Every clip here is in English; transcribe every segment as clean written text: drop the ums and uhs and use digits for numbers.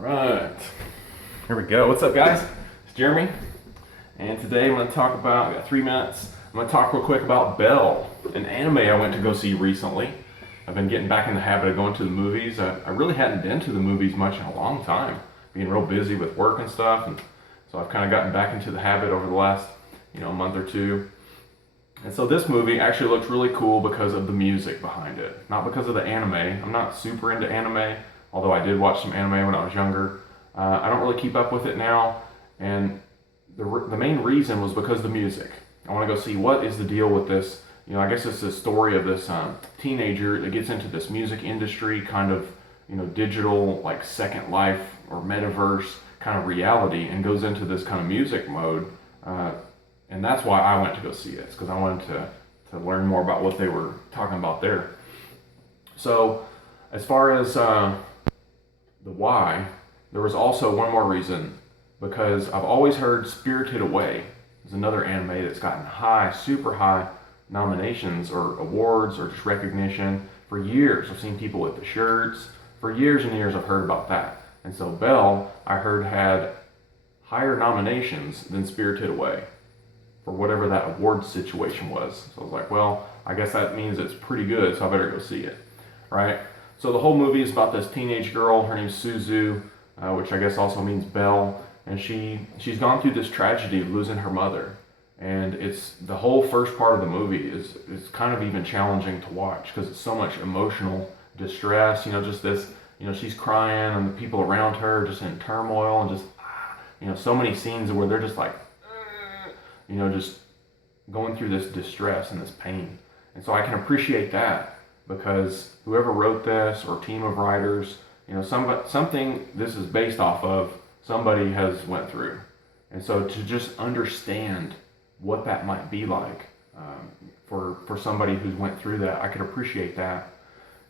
Right, here we go. What's up, guys? It's Jeremy, and today I'm going to talk about, I got 3 minutes, I'm going to talk real quick about Belle, an anime I went to go see recently. I've been getting back in the habit of going to the movies. I really hadn't been to the movies much in a long time, being real busy with work and stuff, and so I've kind of gotten back into the habit over the last, month or two. And so this movie actually looks really cool because of the music behind it, not because of the anime. I'm not super into anime, although I did watch some anime when I was younger. I don't really keep up with it now, and the main reason was because of the music. I want to go see what is the deal with this. I guess it's the story of this teenager that gets into this music industry, kind of, digital, like Second Life or metaverse kind of reality, and goes into this kind of music mode. And that's why I went to go see it, because I wanted to learn more about what they were talking about there. So, as far as the why, there was also one more reason, because I've always heard Spirited Away is another anime that's gotten super high nominations or awards or just recognition for years. I've seen people with the shirts. For years and years I've heard about that. And so Belle, I heard, had higher nominations than Spirited Away for whatever that award situation was. So I was like, well, I guess that means it's pretty good, so I better go see it, right? So the whole movie is about this teenage girl. Her name's Suzu, which I guess also means Belle, and she's gone through this tragedy of losing her mother. And it's the whole first part of the movie is kind of even challenging to watch because it's so much emotional distress. Just this, she's crying and the people around her are just in turmoil and just, so many scenes where they're just like, just going through this distress and this pain. And so I can appreciate that because whoever wrote this or team of writers, something this is based off of, somebody has went through. And so to just understand what that might be like for somebody who's went through that, I could appreciate that.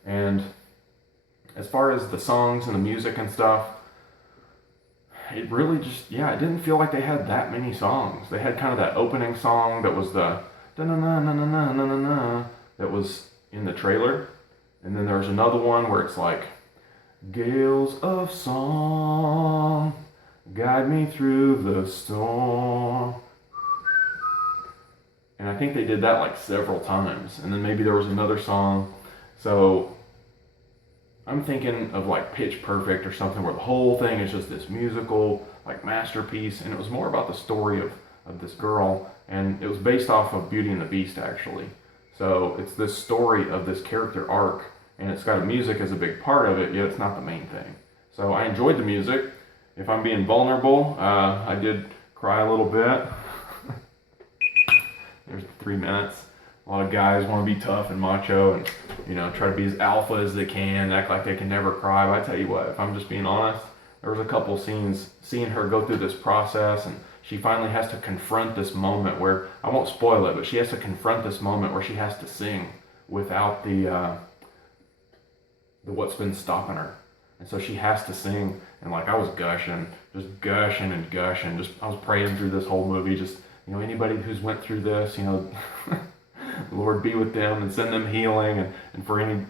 And as far as the songs and the music and stuff, it really just, it didn't feel like they had that many songs. They had kind of that opening song that was the da-na-na-na-na-na-na-na-na that was in the trailer. And then there's another one where it's like, gales of song, guide me through the storm. And I think they did that like several times. And then maybe there was another song. So I'm thinking of like Pitch Perfect or something where the whole thing is just this musical like masterpiece, and it was more about the story of this girl, and it was based off of Beauty and the Beast actually. So it's this story of this character arc, and it's got music as a big part of it, yet it's not the main thing. So I enjoyed the music. If I'm being vulnerable, I did cry a little bit. There's 3 minutes. A lot of guys want to be tough and macho and, try to be as alpha as they can, act like they can never cry. But I tell you what, if I'm just being honest, there was a couple scenes seeing her go through this process, and she finally has to confront this moment where, I won't spoil it, but she has to confront this moment where she has to sing without the what's been stopping her. And so she has to sing, and like I was gushing. Just I was praying through this whole movie, just, anybody who's went through this, Lord be with them and send them healing, and for any,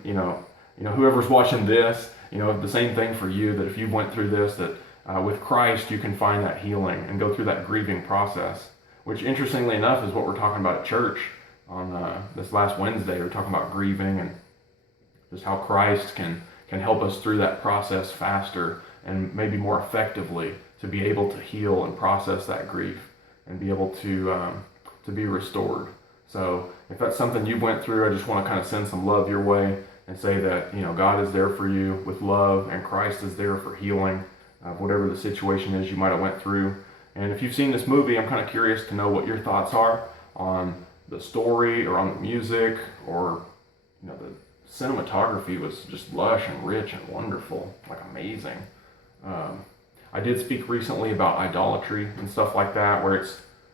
whoever's watching this, the same thing for you, that if you went through this, that with Christ you can find that healing and go through that grieving process, which interestingly enough is what we're talking about at church on this last Wednesday. We're talking about grieving and just how Christ can help us through that process faster and maybe more effectively to be able to heal and process that grief and be able to be restored. So if that's something you went through, I just want to kind of send some love your way and say that, God is there for you with love, and Christ is there for healing of whatever the situation is you might have went through. And if you've seen this movie, I'm kind of curious to know what your thoughts are on the story or on the music, or, the cinematography was just lush and rich and wonderful, like amazing. I did speak recently about idolatry and stuff like that, where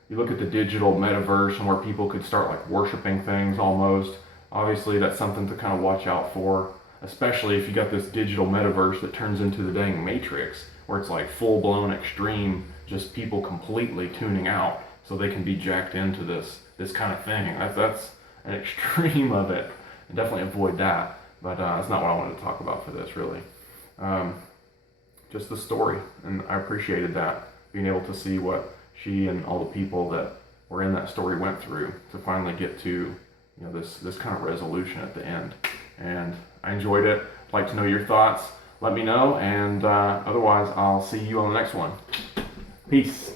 you look at the digital metaverse and where people could start like worshiping things almost. Obviously that's something to kind of watch out for, especially if you got this digital metaverse that turns into the dang Matrix, where it's like full-blown extreme, just people completely tuning out so they can be jacked into this kind of thing. That's an extreme of it, and definitely avoid that. But that's not what I wanted to talk about for this, really. just the story, and I appreciated that, being able to see what she and all the people that were in that story went through to finally get to this kind of resolution at the end. And I enjoyed it. I'd like to know your thoughts. Let me know, and otherwise I'll see you on the next one. Peace.